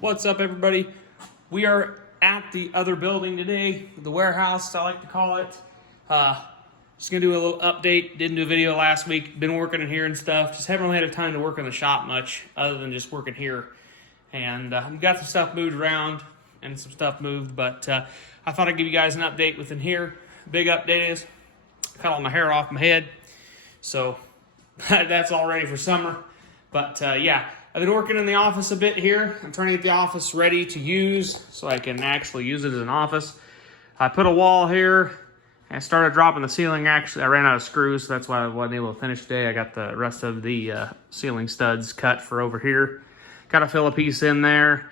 What's up, everybody? We are at the other building today, the warehouse, I like to call it. Just gonna do a little update. Didn't do a video last week. Been working in here and stuff. Just haven't really had time to work in the shop much, other than just working here. And got some stuff moved around and some stuff moved, but I thought I'd give you guys an update within here. Big update is I cut all my hair off my head, so that's all ready for summer. But yeah. I've been working in the office a bit here. I'm trying to get the office ready to use so I can actually use it as an office. I put a wall here and I started dropping the ceiling. Actually, I ran out of screws, so that's why I wasn't able to finish today. I got the rest of the ceiling studs cut for over here. Got to fill a piece in there.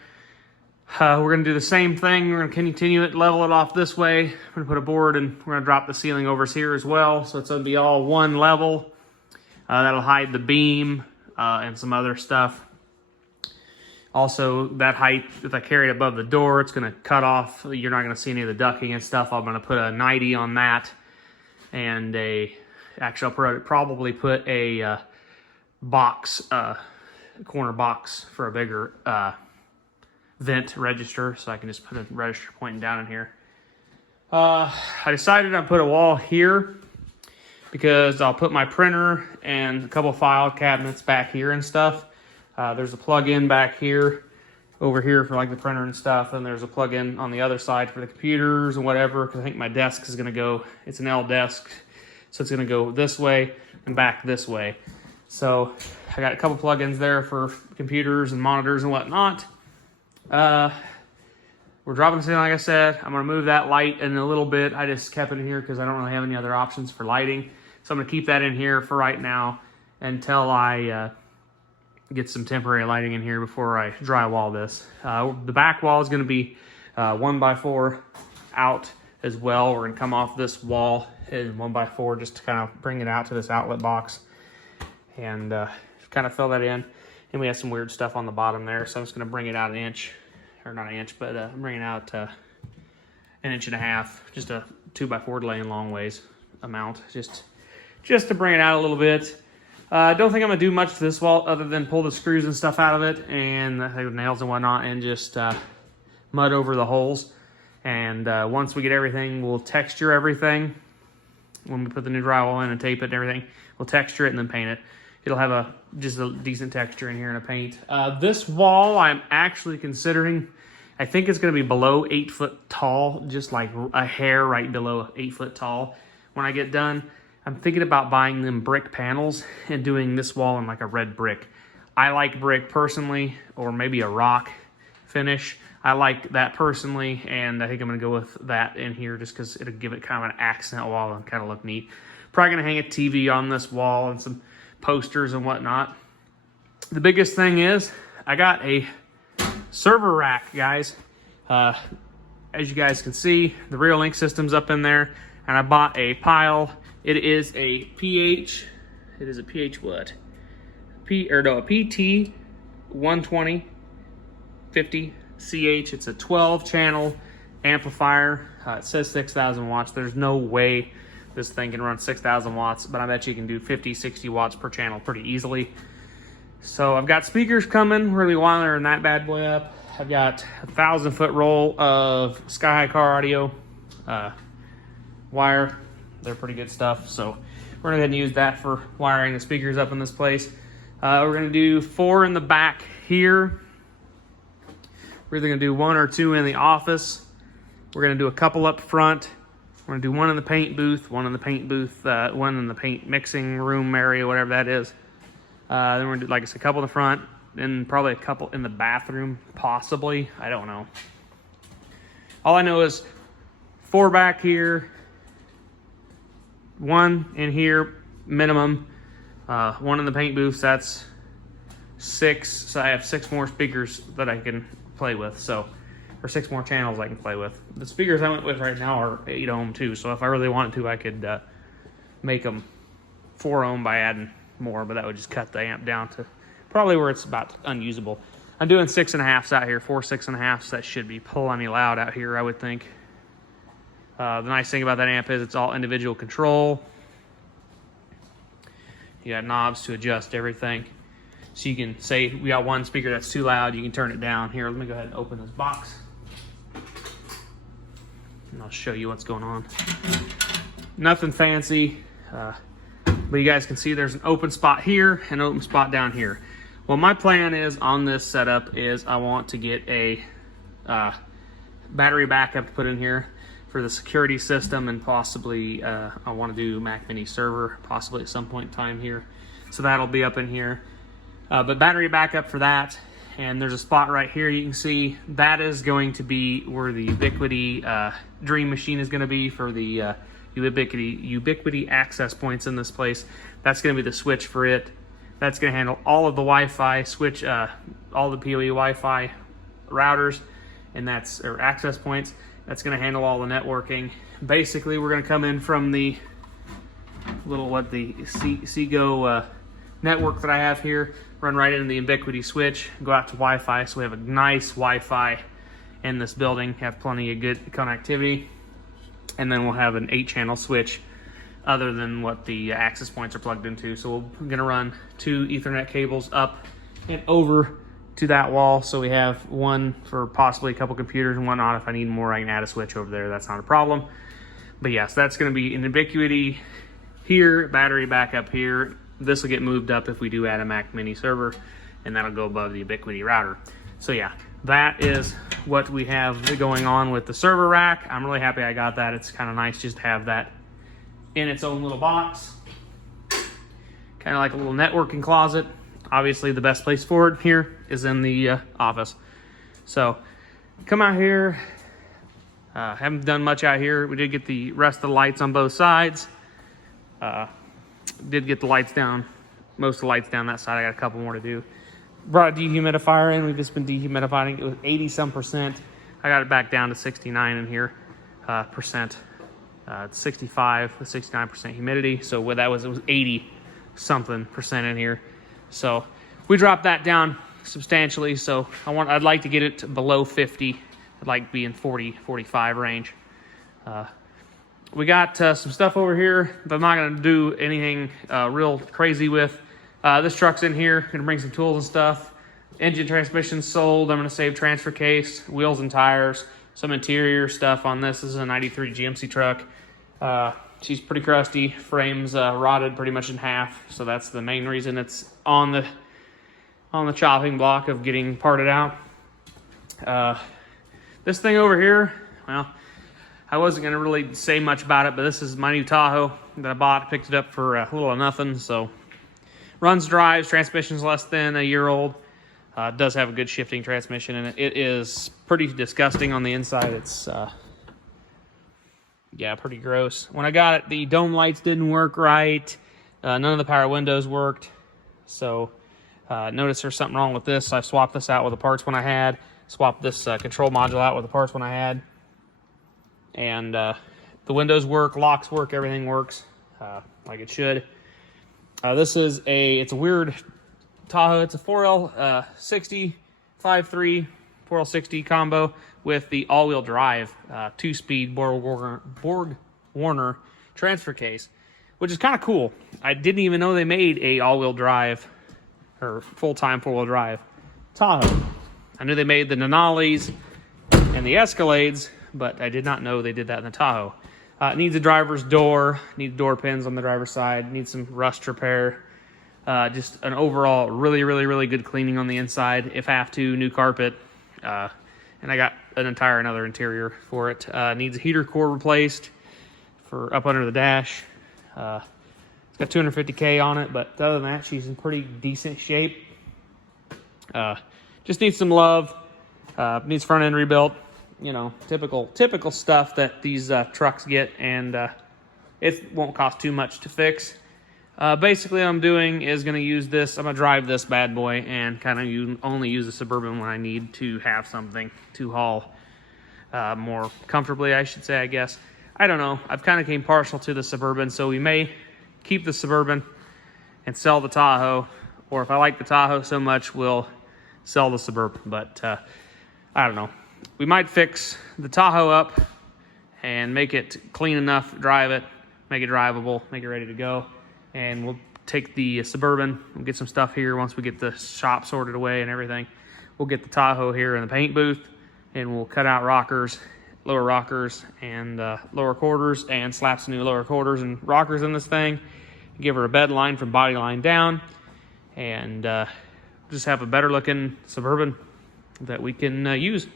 We're going to do the same thing. We're going to continue it, level it off this way. I'm going to put a board and we're going to drop the ceiling over here as well. So it's going to be all one level. That'll hide the beam and some other stuff. Also, that height, if I carry it above the door, it's going to cut off. You're not going to see any of the ducting and stuff. I'm going to put a 90 on that. And actually, I'll probably put a box, corner box for a bigger vent register. So I can just put a register pointing down in here. I decided I'd put a wall here because I'll put my printer and a couple file cabinets back here and stuff. There's a plug-in back here, over here for like the printer and stuff, and there's a plug-in on the other side for the computers and whatever, because I think my desk is going to go, it's an L desk, so it's going to go this way and back this way. So I got a couple plug-ins there for computers and monitors and whatnot. We're dropping the ceiling, like I said. I'm going to move that light in a little bit. I just kept it in here because I don't really have any other options for lighting. So I'm going to keep that in here for right now until I get some temporary lighting in here before I drywall this. The back wall is going to be 1x4 out as well. We're going to come off this wall in 1x4 just to kind of bring it out to this outlet box and kind of fill that in. And we have some weird stuff on the bottom there, so I'm just going to bring it out an inch, or not an inch, but I'm bringing it out an inch and a half, just a 2x4 laying long ways amount, just to bring it out a little bit. I don't think I'm going to do much to this wall other than pull the screws and stuff out of it and the nails and whatnot and just mud over the holes. And once we get everything, we'll texture everything. When we put the new drywall in and tape it and everything, we'll texture it and then paint it. It'll have just a decent texture in here and a paint. This wall I'm actually considering, I think it's going to be below 8 foot tall, just like a hair right below 8 foot tall when I get done. I'm thinking about buying them brick panels and doing this wall in like a red brick. I like brick personally, or maybe a rock finish. I like that personally, and I think I'm going to go with that in here just because it'll give it kind of an accent wall and kind of look neat. Probably going to hang a TV on this wall and some posters and whatnot. The biggest thing is I got a server rack, guys. As you guys can see, the real link system's up in there, and I bought a pile. It is a PH. It is a PH what? A PT 120 50 CH. It's a 12 channel amplifier. It says 6,000 watts. There's no way this thing can run 6,000 watts, but I bet you can do 50, 60 watts per channel pretty easily. So I've got speakers coming. We're really wiring that bad boy up. I've got a 1,000-foot roll of Sky High Car Audio wire. They're pretty good stuff, so we're going to go ahead and use that for wiring the speakers up in this place. We're going to do 4 in the back here. We're either going to do 1 or 2 in the office. We're going to do a couple up front. We're going to do 1 in the paint booth, 1 in the paint booth, 1 in the paint mixing room area, whatever that is. Then we're going to do, like I said, a couple in the front, then probably a couple in the bathroom, possibly. I don't know. All I know is 4 back here, 1 in here minimum, 1 in the paint booth. That's 6. So I have 6 more speakers that I can play with. So, or 6 more channels I can play with. The speakers I went with right now are 8 ohm too. So if I really wanted to, I could make them 4 ohm by adding more, but that would just cut the amp down to probably where it's about unusable. I'm doing 6.5s out here, 4 6.5s. That should be plenty loud out here, I would think. The nice thing about that amp is it's all individual control. You got knobs to adjust everything. So you can say we got one speaker that's too loud, you can turn it down. Here, let me go ahead and open this box. And I'll show you what's going on. Nothing fancy, but you guys can see there's an open spot here and an open spot down here. Well, my plan is on this setup is I want to get a battery backup to put in here for the security system, and possibly I want to do Mac Mini server possibly at some point in time here. So that'll be up in here. But battery backup for that, and there's a spot right here you can see. That is going to be where the Ubiquiti Dream Machine is going to be for the Ubiquiti access points in this place. That's going to be the switch for it. That's going to handle all of the Wi-Fi switch, all the PoE Wi-Fi routers, and that's or access points. That's going to handle all the networking. Basically, we're going to come in from the Seago network that I have here, run right into the Ubiquiti switch, go out to Wi-Fi. So we have a nice Wi-Fi in this building, have plenty of good connectivity, and then we'll have an 8-channel switch other than what the access points are plugged into. So we're going to run 2 Ethernet cables up and over to that wall. So we have one for possibly a couple computers and whatnot. If I need more, I can add a switch over there. That's not a problem. But yes, that's going to be an Ubiquiti here, battery backup here. This will get moved up if we do add a Mac Mini server, and that'll go above the Ubiquiti router. So yeah, that is what we have going on with the server rack. I'm really happy I got that. It's kind of nice just to have that in its own little box. Kind of like a little networking closet. Obviously the best place for it here is in the office. So come out here. Haven't done much out here. We did get the rest of the lights on both sides. Did get the lights down, most of the lights down that side. I got a couple more to do. Brought a dehumidifier in. We've just been dehumidifying. It was 80-some%. I got it back down to 69 in here percent. It's 65 with 69% humidity. So what that was, it was 80-something% in here. So we dropped that down substantially. So I'd like to get it to below 50. I'd like to be in 40, 45 range. We got some stuff over here that I'm not going to do anything real crazy with. This truck's in here. Going to bring some tools and stuff. Engine transmission sold. I'm going to save transfer case, wheels and tires, some interior stuff on this. This is a 93 GMC truck. She's pretty crusty. Frame's rotted pretty much in half. So that's the main reason it's on the chopping block of getting parted out. This thing over here, well, I wasn't going to really say much about it, but this is my new Tahoe that I bought. Picked it up for a little or nothing. So runs, drives, transmission's less than a year old. Does have a good shifting transmission in it. It is pretty disgusting on the inside. It's, yeah, pretty gross. When I got it, the dome lights didn't work right. None of the power windows worked. So notice there's something wrong with this. I swapped this out with the parts when I had. Swapped this control module out with the parts when I had. And the windows work, locks work, everything works like it should. This is it's a weird Tahoe. It's a 4L60 5.3 4L60 combo with the all-wheel drive 2-speed Borg Warner transfer case, which is kind of cool. I didn't even know they made a all-wheel drive or full-time 4-wheel drive Tahoe. I knew they made the Denali's and the Escalades, but I did not know they did that in the Tahoe. It needs a driver's door, needs door pins on the driver's side, needs some rust repair. Just an overall really good cleaning on the inside. If have to, new carpet. And I got another interior for it. Needs a heater core replaced for up under the dash. It's got 250K on it, but other than that, she's in pretty decent shape. Just needs some love. Needs front end rebuilt. You know, typical stuff that these trucks get, and it won't cost too much to fix. Basically, what I'm doing is going to use this. I'm going to drive this bad boy and kind of only use the Suburban when I need to have something to haul more comfortably, I should say, I guess. I don't know. I've kind of came partial to the Suburban, so we may keep the Suburban and sell the Tahoe, or if I like the Tahoe so much, we'll sell the Suburban. But I don't know. We might fix the Tahoe up and make it clean enough, drive it, make it drivable, make it ready to go. And we'll take the Suburban, we'll get some stuff here once we get the shop sorted away and everything. We'll get the Tahoe here in the paint booth, and we'll cut out rockers, lower rockers, and lower quarters, and slap some new lower quarters and rockers in this thing. Give her a bed line from body line down, and just have a better looking Suburban that we can use.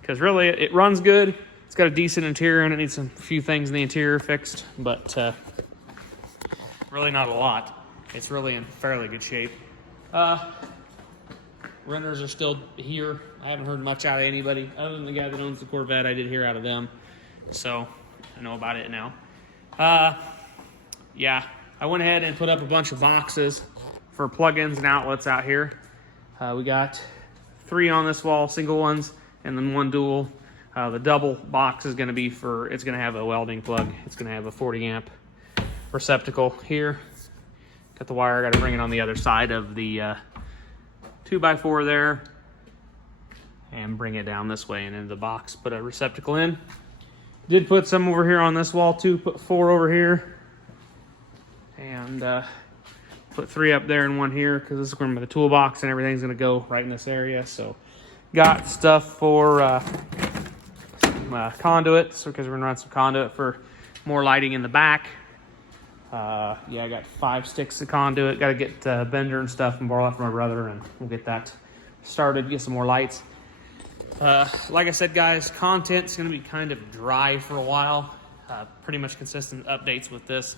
Because really, it runs good. It's got a decent interior, and it needs a few things in the interior fixed, but really not a lot. It's really in fairly good shape. Renters are still here. I haven't heard much out of anybody other than the guy that owns the Corvette. I did hear out of them, so I know about it now. Yeah, I went ahead and put up a bunch of boxes for plugins and outlets out here. We got 3 on this wall, single ones, and then 1 dual. The double box is going to be it's going to have a welding plug. It's going to have a 40 amp receptacle here. Got the wire, got to bring it on the other side of the 2x4 there and bring it down this way and into the box. Put a receptacle in. Did put some over here on this wall too. Put 4 over here and put 3 up there and 1 here because this is going to be the toolbox and everything's going to go right in this area. So got stuff for conduit, so because we're going to run some conduit for more lighting in the back. Yeah, I got 5 sticks of conduit. Got to get bender and stuff and borrow that from my brother, and we'll get that started, get some more lights. Like I said, guys, content's going to be kind of dry for a while. Pretty much consistent updates with this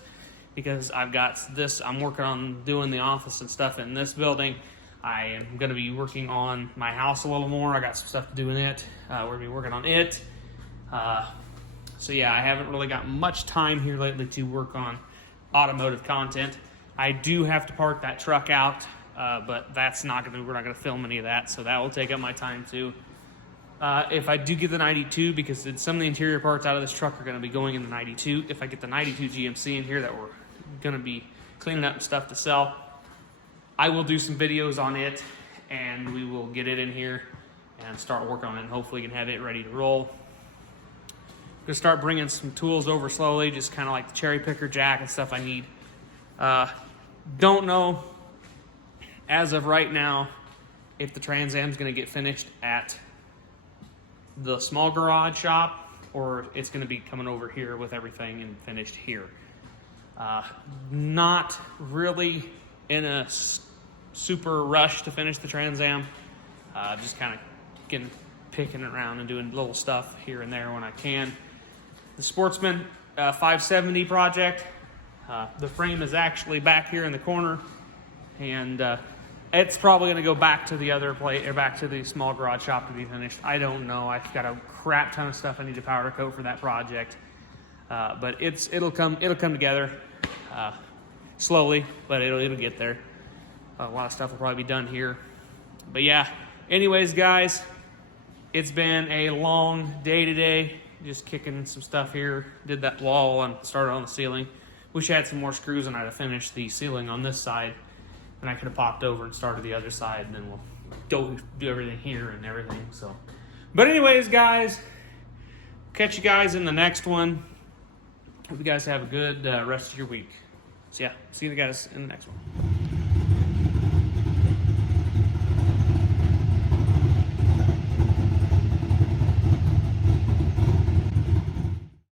because I've got this. I'm working on doing the office and stuff in this building. I am going to be working on my house a little more. I got some stuff to do in it. We're going to be working on it. So yeah, I haven't really got much time here lately to work on automotive content. I do have to park that truck out, but that's not going to, we're not going to film any of that, so that will take up my time too. If I do get the 92, because some of the interior parts out of this truck are going to be going in the 92. If I get the 92 GMC in here that we're going to be cleaning up stuff to sell, I will do some videos on it, and we will get it in here and start working on it, and hopefully we can have it ready to roll. Gonna start bringing some tools over slowly, just kind of like the cherry picker jack and stuff I need. Don't know as of right now if the Trans Am's gonna get finished at the small garage shop or it's gonna be coming over here with everything and finished here. Not really in a super rush to finish the Trans Am. Just kind of picking around and doing little stuff here and there when I can. The Sportsman 570 project, the frame is actually back here in the corner, and it's probably going to go back to the other plate or back to the small garage shop to be finished. I don't know. I've got a crap ton of stuff I need to powder coat for that project, but it'll come together slowly, but it'll get there. A lot of stuff will probably be done here, but yeah. Anyways, guys, it's been a long day today. Just kicking some stuff here. Did that wall and started on the ceiling. Wish I had some more screws and I'd have finished the ceiling on this side. And I could have popped over and started the other side, and then we'll do everything here and everything. So, but anyways, guys, catch you guys in the next one. Hope you guys have a good rest of your week. So yeah, see you guys in the next one.